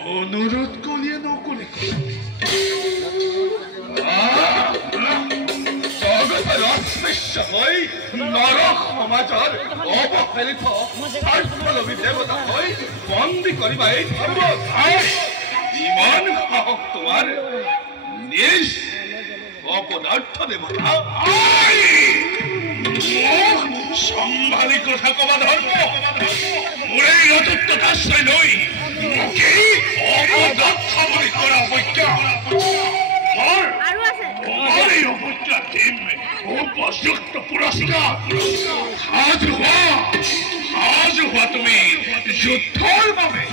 অনুৰোধ কৰিয়ে নকৰে জগতেৰ অস্পৃশ্য হই নৰক সমাজৰ অবহেলিত স্বাৰ্থলোভী দেৱতা হৈ বন্দী কৰিবা এই ধৰ্ম ইমান সাহস তোমাৰ নিজ অপদাৰ্থ দেৱতা সম্ভালি কথা কবা ধৰ্ম মোৰ এই ৰাজত্বত আশ্ৰয় লৈ মোকেই অপদাৰ্থ বুলি কৰা অপেক্ষা हमारे उपचार टीम में उपयुक्त पुरस्कार आज हुआ तुम्हें युद्धर भावे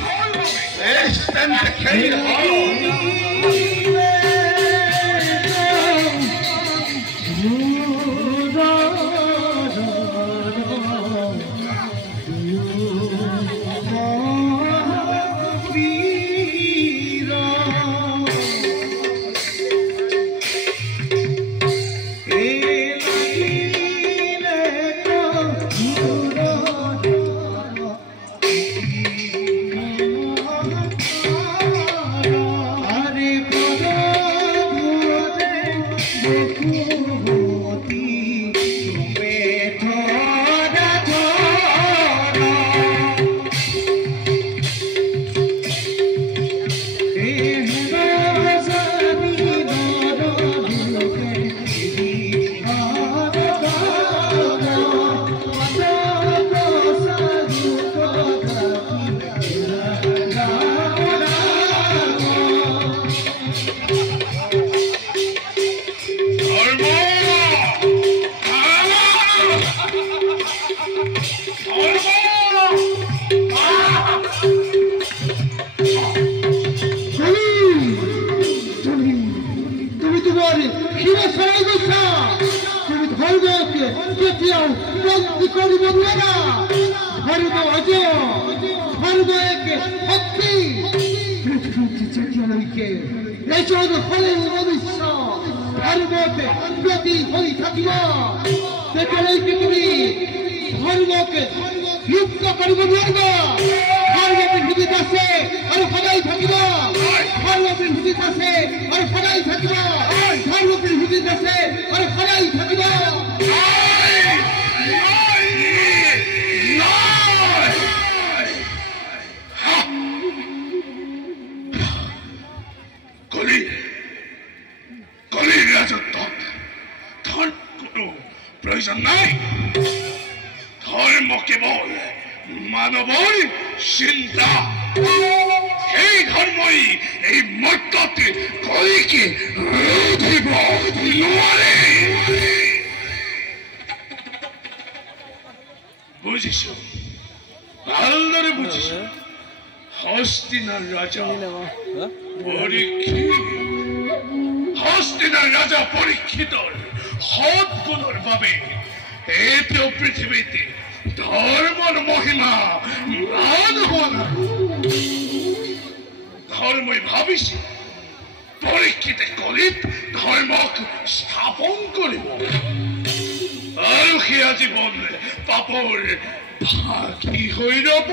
प्रयोजन নাই ধর্ম কেবল মানৱৰ চিন্তা সেই ধৰ্মই এই মৰ্ত্যত কলিকে ৰুধিব নোৱাৰে বুজিছো ভালদৰে বুজিছো হস্তিনাৰ ৰাজা পৰীক্ষিতৰ সৎ গুণৰ বাবে এতিয়াও পৃথিৱীতে ধৰ্মৰ মহিমা ম্লান হোৱা নাই ধৰ্মই ভাবিছে পৰীক্ষিতে কলিত ধৰ্মক স্থাপন কৰিব আৰু সেয়া জীৱন পাপৰ ভাগি হৈ ৰব